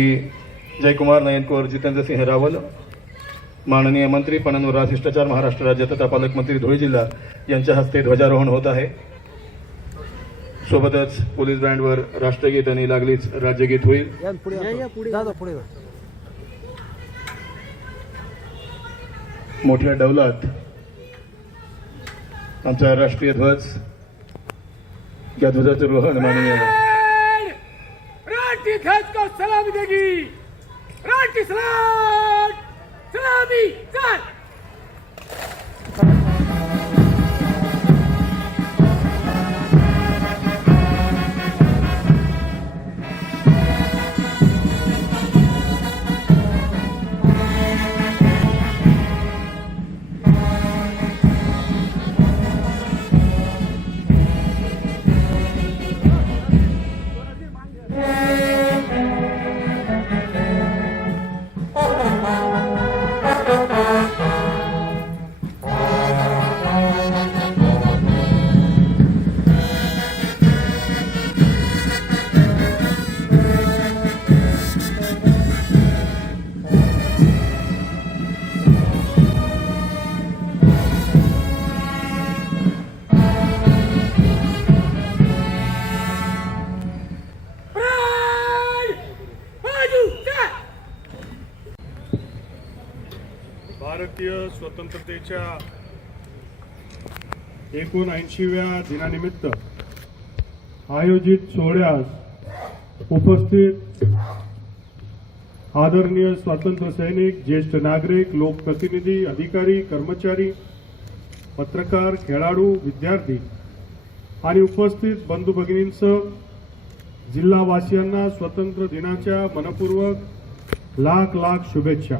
श्री जयकुमार नयनकुमार जितेंद्र सिंह रावल माननीय मंत्री पणनवरा शिष्टाचार महाराष्ट्र राज्य तथा पालकमंत्री धुळे जिल्हा यांच्या हस्ते ध्वजारोहण होत आहे. सोबतच पोलीस बँडवर राष्ट्रगीत आणि लागलीच राज्यगीत होईल. मोठ्या डौलात आमचा राष्ट्रीय ध्वज या ध्वजाचं रोहन माननीय राष्ट्रीय ध्वज को सलामी देगी। राष्ट्रीय सलाम सलामी भारतीय स्वतंत्रतेच्या एकोणऐंशीव्या दिनानिमित्त आयोजित सोहळ्यास उपस्थित आदरणीय स्वातंत्र्य सैनिक ज्येष्ठ नागरिक लोकप्रतिनिधी अधिकारी कर्मचारी पत्रकार खेळाडू विद्यार्थी आणि उपस्थित बंधू भगिनींसह जिल्हावासियांना स्वतंत्र दिनाच्या मनपूर्वक लाख लाख शुभेच्छा.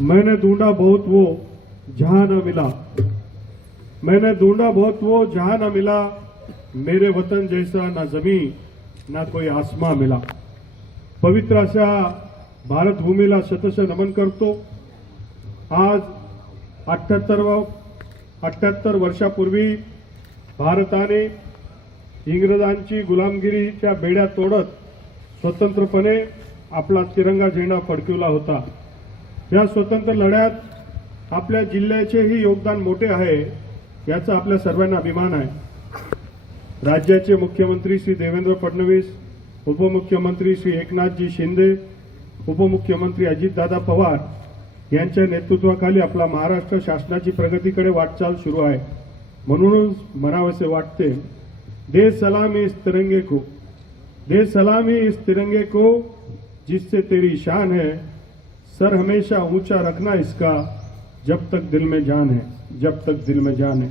मैंने ढूंढा बहुत वो जहां न मिला। मैंने ढूंढा बहुत वो जहां न मिला। मेरे वतन जैसा ना जमी ना कोई आसमां मिला। पवित्र अशा भारतभूमीला शतश नमन करतो। आज अठ्ठ्याहत्तर अठ्ठ्याहत्तर वर्षापूर्वी भारताने इंग्रजांची गुलामगिरीच्या बेड्या तोडत स्वतंत्रपणे आपला तिरंगा झेंडा फडकिवला होता. या स्वतंत्र लढ्यात आपल्या जिल्ह्याचेही योगदान मोठे आहे याचा आपल्या सर्वांना अभिमान आहे. राज्याचे मुख्यमंत्री श्री देवेंद्र फडणवीस उपमुख्यमंत्री श्री एकनाथजी शिंदे उपमुख्यमंत्री अजितदादा पवार यांच्या नेतृत्वाखाली आपला महाराष्ट्र शासनाची प्रगतीकडे वाटचाल सुरू आहे. म्हणूनच म्हणावसे वाटते दे सलामी इस तिरंगे को दे सलामी इस तिरंगे को जिससे तेरी शान है सर हमेशा ऊंचा रखना इसका जब तक दिल में जान है जब तक दिल में जान है।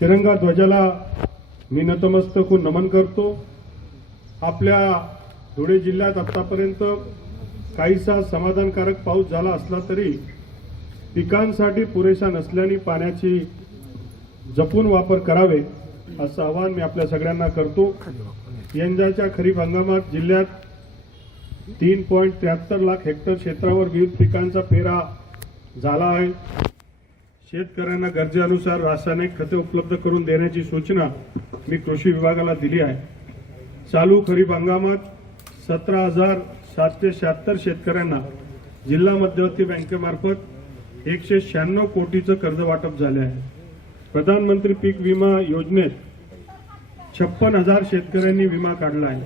तिरंगा ध्वजाला मी नतमस्तक नमन करतो आपल्या धुळे जिल्ह्यात आतापर्यंत काहीसा समाधानकारक पाऊस झाला असला तरी पिकांसाठी पुरेसा नसल्याने पाण्याची जपून वापर करावे असं आवाहन मी आपल्या सगळ्यांना करतो. यंदाच्या खरीप हंगामात जिल्ह्यात तीन पॉईंट त्र्याहत्तर लाख हेक्टर क्षेत्रावर विविध पिकांचा पेरा झाला आहे. शेतकऱ्यांना गरजेनुसार रासायनिक खते उपलब्ध करून देण्याची सूचना मी कृषी विभागाला दिली आहे. चालू खरीप हंगामात सतरा हजार सातशे शहात्तर शेतकऱ्यांना जिल्हा मध्यवर्ती बँकेमार्फत एकशे शहाण्णव कोटीचं कर्ज वाटप झाले आहे. प्रधानमंत्री पीक विमा योजनेत छप्पन हजार शेतकऱ्यांनी विमा काढला आहे.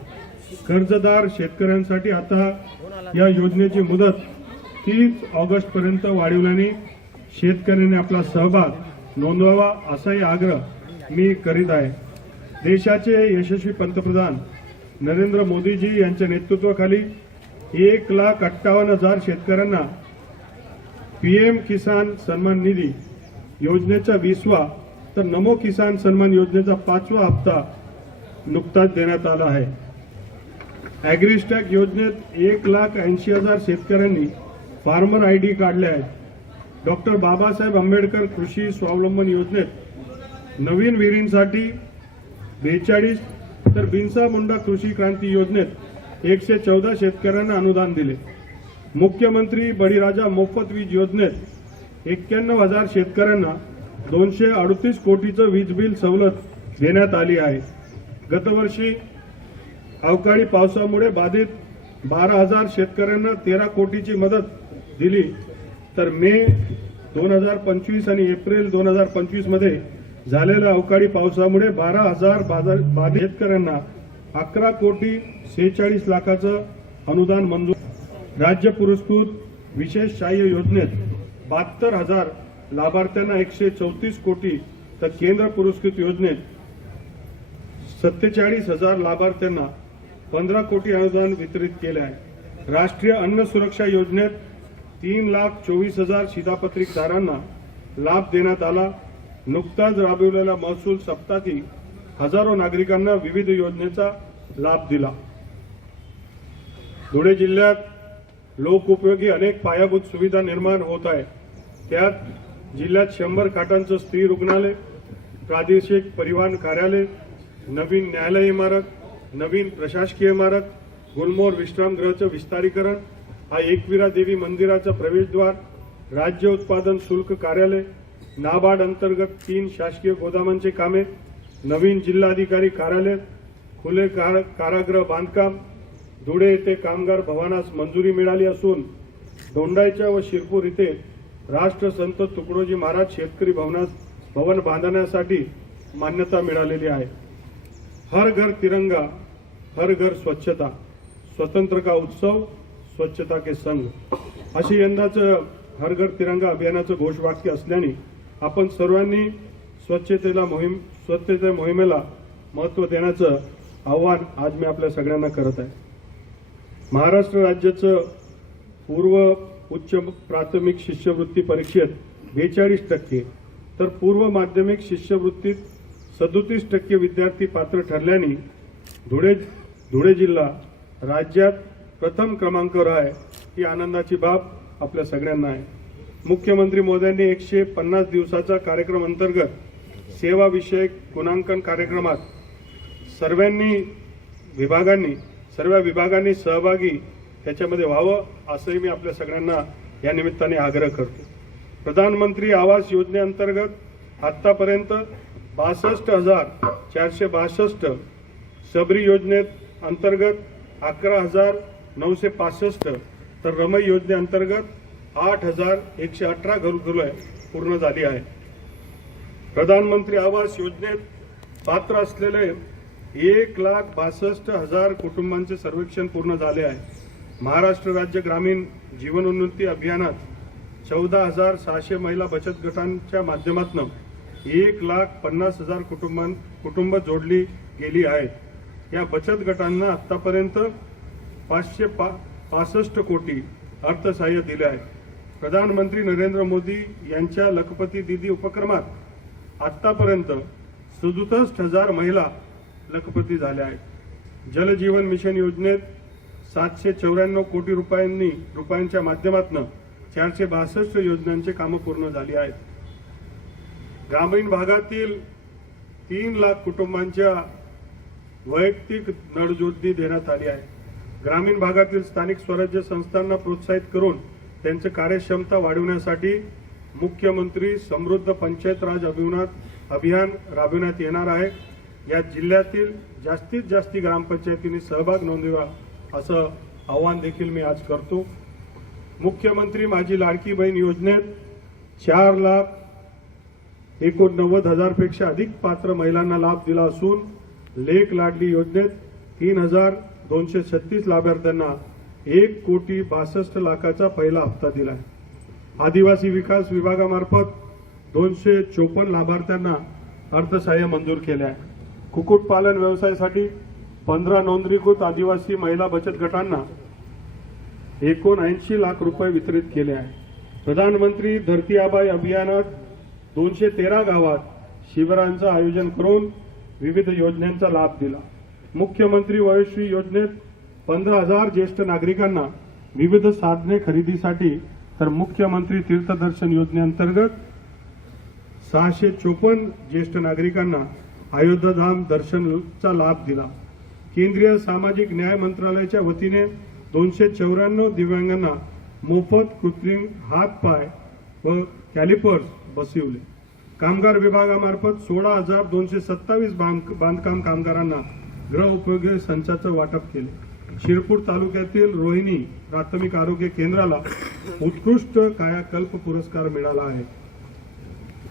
कर्जदार शेतकऱ्यांसाठी आता या योजनेची मुदत तीस ऑगस्ट पर्यंत वाढवल्याने शेतकऱ्यांनी आपला सहभाग नोंदवावा असाही आग्रह मी करीत आहे. देशाचे यशस्वी पंतप्रधान नरेंद्र मोदीजी यांच्या नेतृत्वाखाली एक लाख अठ्ठावन्न हजार शेतकऱ्यांना पीएम किसान सन्मान निधी योजनेचा वीसवा तर नमो किसान सन्मान योजनेचा पाचवा हप्ता नुकताच देण्यात आला आहे. ॲग्रीस्टॅक योजनेत एक लाख ऐंशी हजार शेतकऱ्यांनी फार्मर आय डी काढले आहेत. डॉक्टर बाबासाहेब आंबेडकर कृषी स्वावलंबन योजनेत नवीन विहिरींसाठी बेचाळीस तर बिनसा मुंडा कृषी क्रांती योजनेत एकशे चौदा शेतकऱ्यांना अनुदान दिले. मुख्यमंत्री बळीराजा मोफत वीज योजनेत एक्क्याण्णव हजार शेतकऱ्यांना दोनशे अडतीस कोटीचं वीज बिल सवलत देण्यात आली आहे. गतवर्षी अवकाळी पावसामुळे बाधित बारा हजार शेतकऱ्यांना तेरा कोटीची मदत दिली. तर मे दोन हजार पंचवीस आणि एप्रिल दोन हजार पंचवीसमध्ये झालेल्या अवकाळी पावसामुळे बारा हजार बाधित शेतकऱ्यांना अकरा कोटी सेहेचाळीस लाखाचं अनुदान मंजूर राज्य पुरस्कृत विशेष सहाय्य योजनेत बहात्तर हजार लाभार्थ्यांना एकशे चौतीस कोटी तर केंद्र पुरस्कृत योजनेत सत्तेचाळीस हजार लाभार्थ्यांना पंधरा कोटी अनुदान वितरित केले आहे राष्ट्रीय अन्न सुरक्षा योजनेत तीन लाख चोवीस हजार शिधापत्रिकदारांना लाभ देण्यात आला. नुकताच राबविलेल्या महसूल सप्ताही हजारो नागरिकांना विविध योजनेचा लाभ दिला. धुळे जिल्ह्यात लोकउपयोगी अनेक पायाभूत सुविधा निर्माण होत आहे. त्यात जिल्ह्यात शंभर खाटांचं स्त्री रुग्णालय प्रादेशिक परिवहन कार्यालय नवीन न्यायालय इमारत नवीन प्रशासकीय इमारत गुलमोर विश्रामगृहाचं विस्तारीकरण हा एकविरा देवी मंदिराचं प्रवेशद्वार राज्य उत्पादन शुल्क कार्यालय नाबार्ड अंतर्गत तीन शासकीय गोदामांचे कामे नवीन जिल्हाधिकारी कार्यालय खुले कार कारागृह बांधकाम धुळे येथे कामगार भवनास मंजुरी मिळाली असून दोंडायच्या व शिरपूर इथे राष्ट्रसंत तुकडोजी महाराज शेतकरी भवनास भवन बांधण्यासाठी मान्यता मिळालेली आहे. हर घर तिरंगा हर घर स्वच्छता स्वतंत्र का उत्सव स्वच्छता के संघ अशी यंदाचं हर घर तिरंगा अभियानाचं घोषवाक्य असल्याने आपण सर्वांनी स्वच्छतेला मोहीम स्वच्छते मोहिमेला महत्त्व देण्याचं आव्हान आज मी आपल्या सगळ्यांना करत आहे. महाराष्ट्र राज्याचं पूर्व उच्च प्राथमिक शिष्यवृत्ती परीक्षेत बेचाळीस टक्के तर पूर्व माध्यमिक शिष्यवृत्तीत सदोतीस टक्के विद्यार्थी पात्र ठरल्याने धुळे धुळे जिल्हा राज्यात प्रथम क्रमांकावर आहे. ही आनंदाची बाब आपल्या सगळ्यांना आहे. मुख्यमंत्री मोदयांनी एकशे पन्नास दिवसाचा कार्यक्रम अंतर्गत सेवाविषयक गुणांकन कार्यक्रमात सर्वांनी विभागांनी सर्व विभागांनी सहभागी त्याच्यामध्ये व्हावं असंही मी आपल्या सगळ्यांना या निमित्ताने आग्रह करतो. प्रधानमंत्री आवास योजनेअंतर्गत आतापर्यंत बासष्ट हजार चारशे बासष्ट सबरी योजनेत अंतर्गत अकरा हजार नऊशे पासष्ट तर रमई योजनेअंतर्गत आठ हजार एकशे अठरा घरगुलं पूर्ण झाली आहे प्रधानमंत्री आवास योजनेत पात्र असलेले एक लाख बासष्ट हजार कुटुंबांचे सर्वेक्षण पूर्ण झाले आहे. महाराष्ट्र राज्य ग्रामीण जीवनोन्नती अभियानात चौदा हजार सहाशे महिला बचत गटांच्या माध्यमातून एक लाख पन्नास हजार कुटुंबां कुटुंब जोडली गेली आहेत. या बचत गटांना आतापर्यंत पाचशे पा पासष्ट कोटी अर्थसहाय्य दिले आहे. प्रधानमंत्री नरेंद्र मोदी यांच्या लखपती दिदी उपक्रमात आतापर्यंत सदुसष्ट हजार महिला लखपती झाल्या आहेत. जलजीवन मिशन योजनेत सातशे चौऱ्याण्णव कोटी रुपयांनी रुपयांच्या माध्यमातून चारशे बासष्ट योजनांची कामं पूर्ण झाली आहेत. ग्रामीण भागातील तीन लाख कुटुंबांच्या वैयक्तिक नळजोडणी देण्यात आली आहे. ग्रामीण भागातील स्थानिक स्वराज्य संस्थांना प्रोत्साहित करून त्यांची कार्यक्षमता वाढवण्यासाठी मुख्यमंत्री समृद्ध पंचायत राज अभियानात अभियान राबविण्यात येणार आहे. या जिल्ह्यातील जास्तीत जास्त ग्रामपंचायतींनी सहभाग नोंदवा असं आवाहन देखील मी आज करतो. मुख्यमंत्री माझी लाडकी बहीण योजनेत चार लाख एकोणनव्वद हजारपेक्षा अधिक पात्र महिलांना लाभ दिला असून लेख लाडली योजनेत तीन हजार दोनशे छत्तीस लाभार्थ्यांना एक कोटी बासष्ट लाखाचा पहिला हप्ता दिला आदिवासी विकास विभागामार्फत दोनशे चोपन्न लाभार्थ्यांना अर्थसहाय्य मंजूर केले आहे कुक्कुटपालन व्यवसायासाठी पंधरा नोंदणीकृत आदिवासी महिला बचत गटांना एकोणऐंशी लाख रुपये वितरित केले आहे. प्रधानमंत्री धरती आबाई अभियानात दोनशे तेरा गावात शिबिरांचं आयोजन करून विविध योजनांचा लाभ दिला. मुख्यमंत्री वयोश्री योजनेत पंधरा हजार ज्येष्ठ नागरिकांना विविध साधने खरेदीसाठी तर मुख्यमंत्री तीर्थदर्शन योजनेअंतर्गत सहाशे चोपन्न ज्येष्ठ नागरिकांना अयोध्याधाम दर्शनचा लाभ दिला. केंद्रीय सामाजिक न्याय मंत्रालयाच्या वतीने दोनशे चौऱ्याण्णव दिव्यांगांना मोफत कृत्रिम हातपाय व कॅलिपर्स बसविले. कामगार विभागामार्फत सोळा हजार दोनशे सत्तावीस बांध बांधकाम कामगारांना गृह उपयोगी संचाचं वाटप केले. शिरपूर तालुक्यातील रोहिणी प्राथमिक आरोग्य केंद्राला उत्कृष्ट कायाकल्प पुरस्कार मिळाला आहे.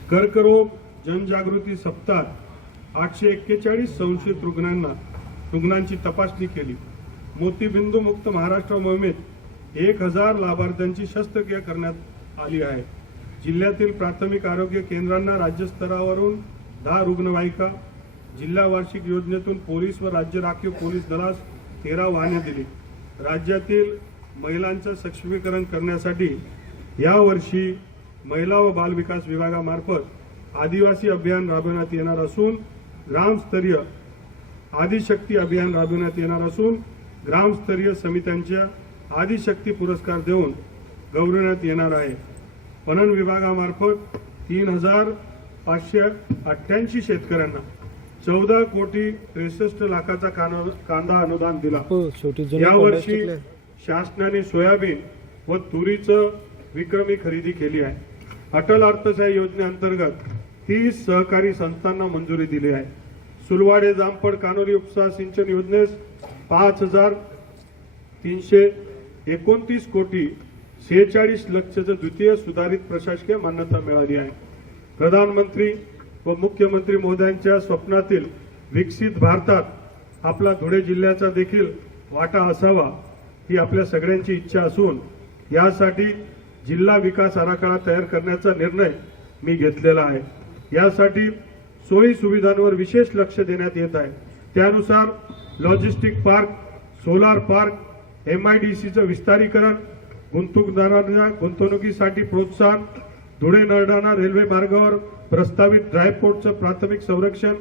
कर्करोग जनजागृती सप्ताहात आठशे एक्केचाळीस संशयित रुग्णांना रुग्णांची तपासणी केली. मोतीबिंदू मुक्त महाराष्ट्र मोहिमेत एक हजार लाभार्थ्यांची शस्त्रक्रिया करण्यात आली आहे. जिल्ह्यातील प्राथमिक आरोग्य केंद्रांना राज्यस्तरावरून दहा रुग्णवाहिका जिल्हा वार्षिक योजनेतून पोलीस व राज्य राखीव पोलीस दलास तेरा वाहने दिली. राज्यातील महिलांचं सक्षमीकरण करण्यासाठी यावर्षी महिला व बालविकास विभागामार्फत आदिवासी अभियान राबवण्यात येणार असून ग्रामस्तरीय आदिशक्ती अभियान राबवण्यात येणार असून ग्रामस्तरीय समित्यांच्या आदिशक्ती पुरस्कार देऊन गौरवण्यात येणार आहे. पणन विभागामार्फत तीन हजार पाचशे अठ्ठ्याऐंशी शेतकऱ्यांना चौदा कोटी त्रेसष्ट लाखाचा कांदा अनुदान दिला. हो यावर्षी शासनाने सोयाबीन व तुरीचं विक्रमी खरेदी केली आहे. अटल अर्थसहाय्य योजनेअंतर्गत तीस सहकारी संस्थांना मंजुरी दिली आहे. सुलवाडे जामपड कानोली उपसा सिंचन योजनेस पाच हजार तीनशे एकोणतीस कोटी सेहेचाळीस लक्षचं द्वितीय सुधारित प्रशासकीय मान्यता मिळाली आहे. प्रधानमंत्री व मुख्यमंत्री मोदयांच्या स्वप्नातील विकसित भारतात आपला धुळे जिल्ह्याचा देखील वाटा असावा ही आपल्या सगळ्यांची इच्छा असून यासाठी जिल्हा विकास आराखडा तयार करण्याचा निर्णय मी घेतलेला आहे. यासाठी सोयी सुविधांवर विशेष लक्ष देण्यात येत आहे. त्यानुसार logistic park solar park M I D सीचं विस्तारीकरण गुंतवणूकदारांना गुंतवणुकीसाठी प्रोत्साहन धुळे नरडाणा रेल्वे मार्गावर प्रस्तावित ड्रायपोर्टचं प्राथमिक संरक्षण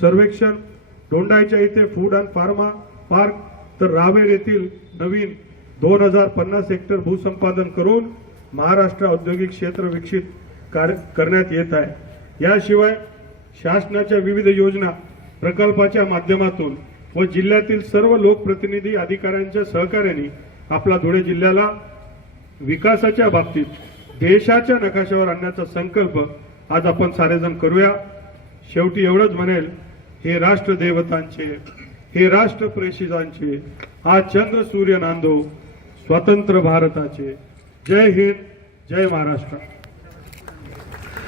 सर्वेक्षण दोंडाईच्या इथे फूड अँड फार्मा पार्क तर रावेर येथील नवीन दोन हजार पन्नास हेक्टर भूसंपादन करून महाराष्ट्र औद्योगिक क्षेत्र विकसित कार्य करण्यात येत आहे. याशिवाय शासनाच्या विविध योजना प्रकल्पाच्या माध्यमातून व जिल्ह्यातील सर्व लोकप्रतिनिधी अधिकाऱ्यांच्या सहकार्याने आपला धुळे जिल्ह्याला विकासाच्या बाबतीत देशाच्या नकाशावर आणण्याचा संकल्प आज आपण सारेजण करूया. शेवटी एवढंच म्हणेल हे राष्ट्र देवतांचे हे राष्ट्र प्रेषितांचे हा चंद्र सूर्य नांदो स्वतंत्र भारताचे. जय हिंद जय महाराष्ट्र.